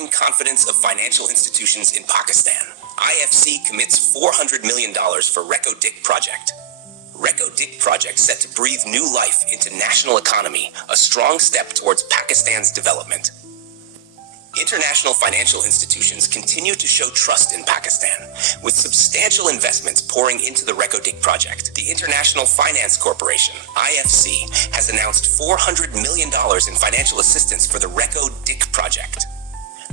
growing confidence of financial institutions in Pakistan. IFC commits $400 million for Reko Diq project. Reko Diq project set to breathe new life into national economy, a strong step towards Pakistan's development. International financial institutions continue to show trust in Pakistan, with substantial investments pouring into the Reko Diq project. The International Finance Corporation, IFC, has announced $400 million in financial assistance for the Reko Diq project.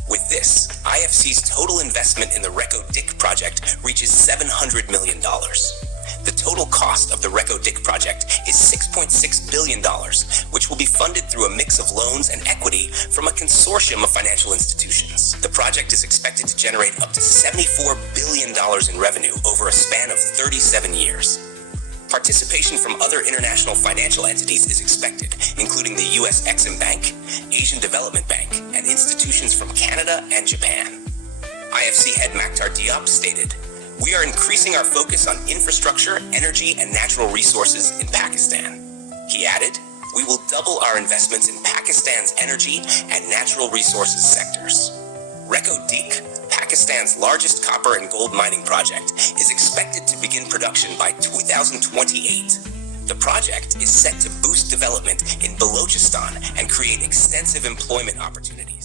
With this, IFC's total investment in the Reko Diq project reaches $700 million. The total cost of the Reko Diq project is $6.6 billion, which will be funded through a mix of loans and equity from a consortium of financial institutions. The project is expected to generate up to $74 billion in revenue over a span of 37 years. Participation from other international financial entities is expected, including the US Exim Bank, Asian Development Bank, and institutions from Canada and Japan. IFC head Maktar Diop stated, "We are increasing our focus on infrastructure, energy, and natural resources in Pakistan." He added, "We will double our investments in Pakistan's energy and natural resources sectors." Reko Diq, Pakistan's largest copper and gold mining project, is expected to begin production by 2028. The project is set to boost development in Baluchistan and create extensive employment opportunities.